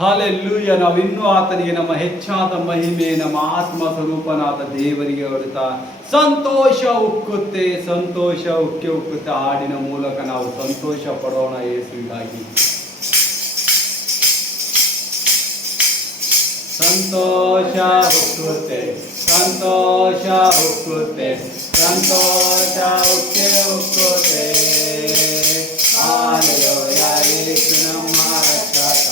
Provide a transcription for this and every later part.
Hallelujah. ನಾವಿನ್ನೂ ಆತನಿಗೆ ನಮ್ಮ ಹೆಚ್ಚಾದ ಮಹಿಮೆ, ನಮ್ಮ ಆತ್ಮ ಸ್ವರೂಪನಾದ ದೇವರಿಗೆ ಹೊರತಾ ಸಂತೋಷ ಉಕ್ಕುತ್ತೆ, ಸಂತೋಷ ಉಕ್ಕುತ್ತೆ. ಹಾಡಿನ ಮೂಲಕ ನಾವು ಸಂತೋಷ ಪಡೋಣ ಯೇಸುವಿಗಾಗಿ. ಸಂತೋಷ ಉಕ್ಕುತ್ತೆ, ಸಂತೋಷ ಉಕ್ಕುತ್ತೆ, ಸಂತೋಷ ಉಕ್ಕುತ್ತೆ. ಹಾಲೆಲೂಯ. ಯೇಸು ನಮ್ಮ ರಕ್ಷಕ,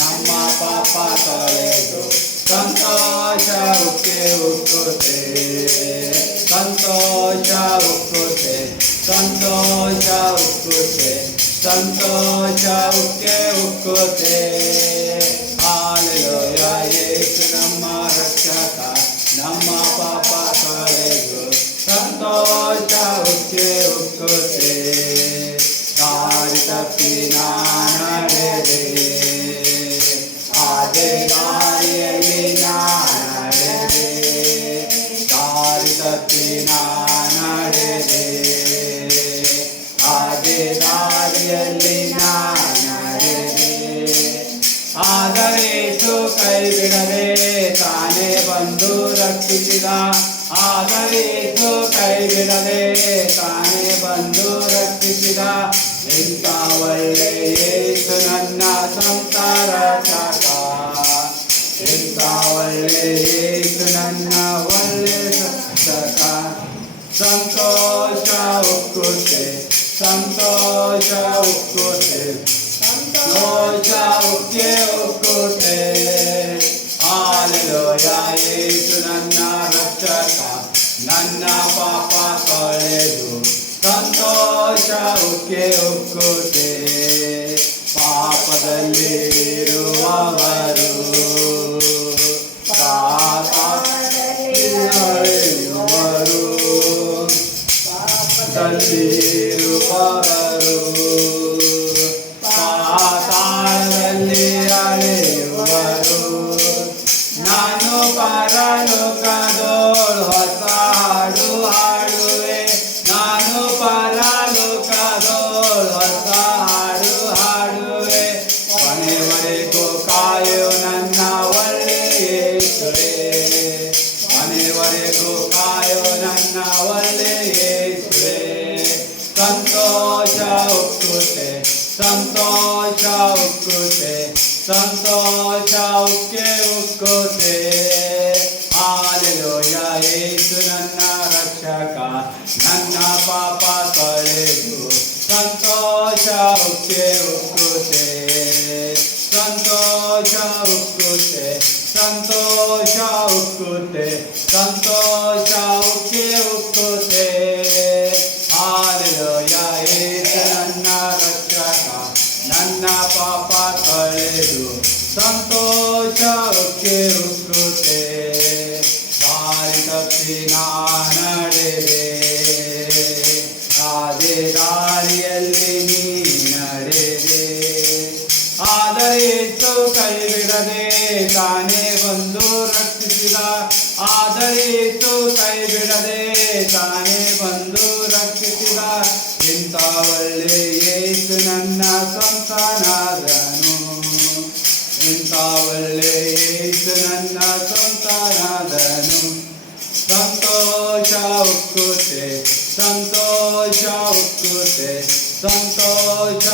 ನಮ್ಮ ಪಾಪ ತೊಳೆದು ಸಂತೋಷ ಉಕ್ಕುತ್ತೆ, ಸಂತೋಷ ಉಕ್ಕುತ್ತೆ, ಸಂತೋಷ ಉಕ್ಕುತ್ತೆ, ಸಂತೋಷ ಉಕ್ಕುತ್ತೆ. ಹಾಲೆಲೂಯ. ಯೇಸು ನಮ್ಮ ರಕ್ಷಕ, ನಮ್ಮ ಪಾಪ ತೊಳೆದು ಸಂತೋಷ ಉಕ್ಕುತ್ತೆ. ದಾರಿ ತಪ್ಪಿ ನಡೆದೆ, ಅದೇ ದಾರಿಯಲ್ಲಿ ನಡೆದೆ, ದಾರಿ ತಪ್ಪಿ ನಡೆದೆ, ಅದೇ ದಾರಿಯಲ್ಲಿ ನಡೆದೆ. ಆದರೆ ಕೈ ಬಿಡದೆ ತಾನೇ ಬಂದು ರಕ್ಷಿಸಿದ, ಆದರೆ ಕೈ ಬಿಡದೆ ತಾನೇ ಬಂದು ರಕ್ಷಿಸಿದ. ಎಂತ ಒಳ್ಳೆ ಯೇಸು ನನ್ನ ಸ್ವಂತ ರಕ್ಷಕ, ಎಂತ ಒಳ್ಳೆ ಯೇಸು ನನ್ನ ಒಳ್ಳೆ ರಕ್ಷಕ. ಸಂತೋಷ ಉಕ್ಕುತ್ತೆ, ಸಂತೋಷ ಉಕ್ಕುತ್ತೆ, ಸಂತೋಷ ಉಕ್ಕುತ್ತೆ. ಹಾಲೆಲೂಯ. ಯೇಸು ನನ್ನ ರಕ್ಷಕ, ನನ್ನ ಪಾಪ ತೊಳೆದು ಸಂತೋಷ ಉಕ್ಕುತ್ತೆ. ಪಾಪದಲ್ಲಿ ಇರುವವರು ಪಾಪದಲ್ಲಿರುವರು, ಪಾಪದಲ್ಲಿರುವವರು ಪಾತಾಳದಲ್ಲಿ ಅಳೆಯುವರು. ನಾನು ಪರಲೋಕದೋಳು ಹೊಸ ಹಾಡು ಹಾಡುವೆ, ನಾನು ಪರಲೋಕದೋಳು ಹೊಸ ಹಾಡು ಹಾಡುವೆ. ಕೊನೆವರೆಗೂ ಕಾಯೋ ನನ್ನ ಒಳ್ಳೆ ಯೇಸುವೇ, ಕೊನೆವರೆಗೂ ಕಾಯೋ ನನ್ನ ಒಳ್ಳೆ ಯೇಸುವೇ. ಸಂತೋಷ ಉಕ್ಕುತ್ತೆ, ಸಂತೋಷ ಉಕ್ಕುತ್ತೆ, ಸಂತೋಷ ಉಕ್ಕುತ್ತೆ. ಹಾಲೆಲೂಯ. ಯೇಸು ನನ್ನ ರಕ್ಷಕ, ನನ್ನ ಪಾಪ ತೊಳೆದು ಸಂತೋಷ ಉಕ್ಕುತ್ತೆ, ಸಂತೋಷ ಉಕ್ಕುತ್ತೆ, ಸಂತೋಷ ಉಕ್ಕುತ್ತೆ, ಸಂತೋಷ ಉಕ್ಕುತ್ತೆ. ಹಾಲೆಲೂಯ. ಯೇಸು ನನ್ನ ರಕ್ಷಕ, ನನ್ನ ಪಾಪ ತೊಳೆದು ಸಂತೋಷ ಉಕ್ಕುತ್ತೆ. ದಾರಿ ತಪ್ಪಿ ನಡೆದೆ, ಅದೇ ದಾರಿಯಲ್ಲಿ ನಡೆದೆ, ಆದರೆ ಕೈ ಬಿಡದೆ ತಾನೇ ಬಂದು ರಕ್ಷಿಸಿದ, ಆದರೆ ಕೈ ಬಿಡದೆ ತಾನೇ ಬಂದು ರಕ್ಷಿಸಿದ. ಇಂಥ ಒಳ್ಳೆ ಯೇಸು ನನ್ನ ಸ್ವಂತನಾದನು, ಇಂಥ ಒಳ್ಳೆ ಯೇಸು ನನ್ನ ಸ್ವಂತನಾದನು. ಸಂತೋಷ ಉಕ್ಕುತ್ತೆ, ಸಂತೋಷ ಉಕ್ಕುತ್ತೆ, ಸಂತೋಷ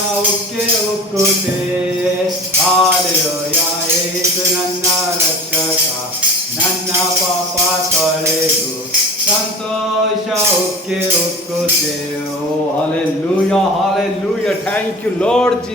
ಉಕ್ಕುತ್ತೆ. ಹಾಲೆಲೂಯ. ಯೇಸು ನನ್ನ ರಕ್ಷಕ, ನನ್ನ ಪಾಪ ತೊಳೆದು ಸಂತೋಷ ಉಕ್ಕುತ್ತೆ. Oh hallelujah, hallelujah. Thank you lord Jesus.